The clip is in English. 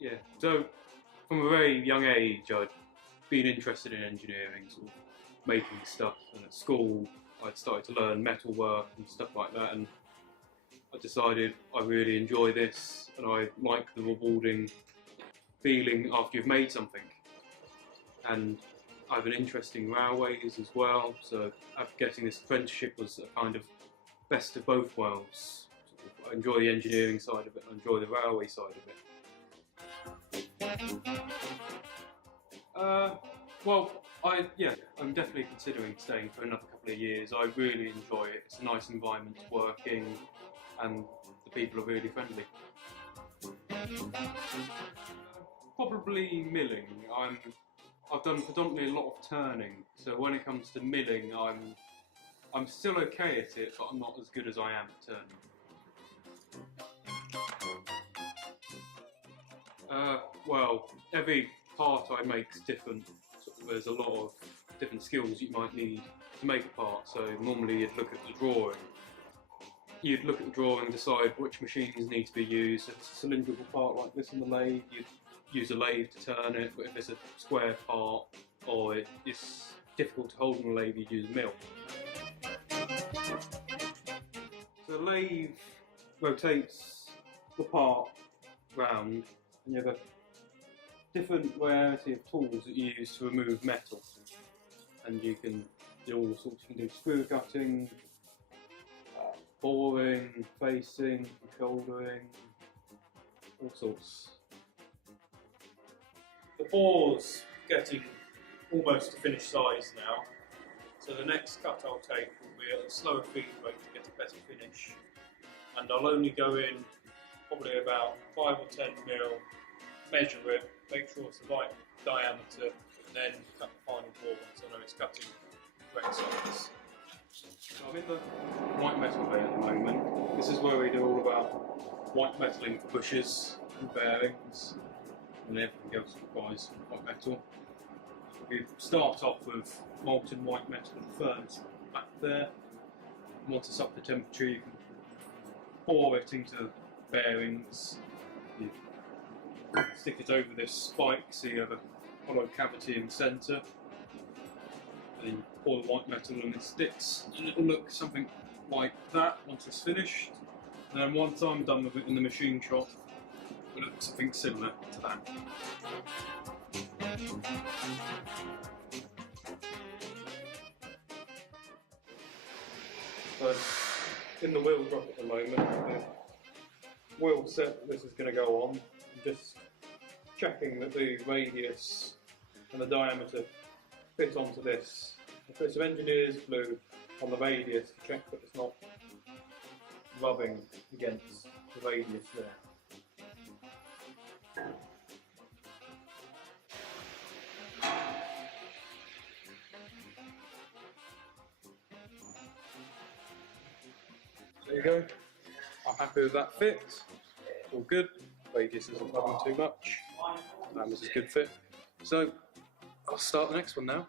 Yeah, so from a very young age I'd been interested in engineering, sort of making stuff, and at school I'd started to learn metal work and stuff like that, and I decided I really enjoy this and I like the rewarding feeling after you've made something. And I have an interest in railways as well, so after getting this apprenticeship was a kind of best of both worlds. I enjoy the engineering side of it, I enjoy the railway side of it. Well, I'm definitely considering staying for another couple of years. I really enjoy it. It's a nice environment to work in, and the people are really friendly. Probably milling. I've done predominantly a lot of turning, so when it comes to milling, I'm still okay at it, but I'm not as good as I am at turning. Well, every part I make is different. There's a lot of different skills you might need to make a part. So normally you'd look at the drawing. You'd look at the drawing and decide which machines need to be used. If it's a cylindrical part like this on the lathe, you'd use a lathe to turn it. But if it's a square part or it's difficult to hold on a lathe, you'd use a mill. So the lathe rotates the part round, and you have a different variety of tools that you use to remove metal, and you can do all sorts. You can do screw cutting, boring, facing, shouldering, all sorts. The bore's getting almost to finished size now, so the next cut I'll take will be at a slower feed rate to get a better finish, and I'll only go in probably about 5 or 10 mil, measure it, make sure it's the right diameter, and then cut the final bore once I know it's cutting the correct size. So I'm in the white metal bay at the moment. This is where we do all about white metaling for bushes and bearings and everything else that requires white metal. We start off with molten white metal in the furnace back there. Once it's up to temperature, you can pour it into bearings. You stick it over this spike so you have a hollow cavity in the centre, and then you pour the white metal and it sticks, and it'll look something like that once it's finished. And then once I'm done with it in the machine shop, it'll look something similar to that. So in the wheel drop at the moment, the wheel set that this is going to go on, I'm just checking that the radius and the diameter fit onto this. I put some engineer's glue on the radius to check that it's not rubbing against the radius there. There you go. I'm happy with that fit. All good. Radius isn't rubbing too much. This is good fit. So I'll start the next one now.